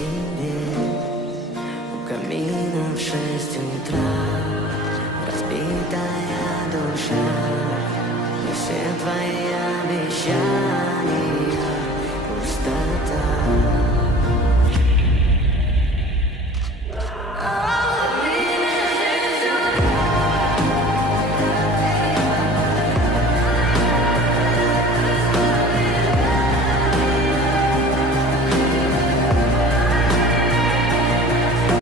тебе у камина в 6 утра. Разбитая душа, и все твои обещания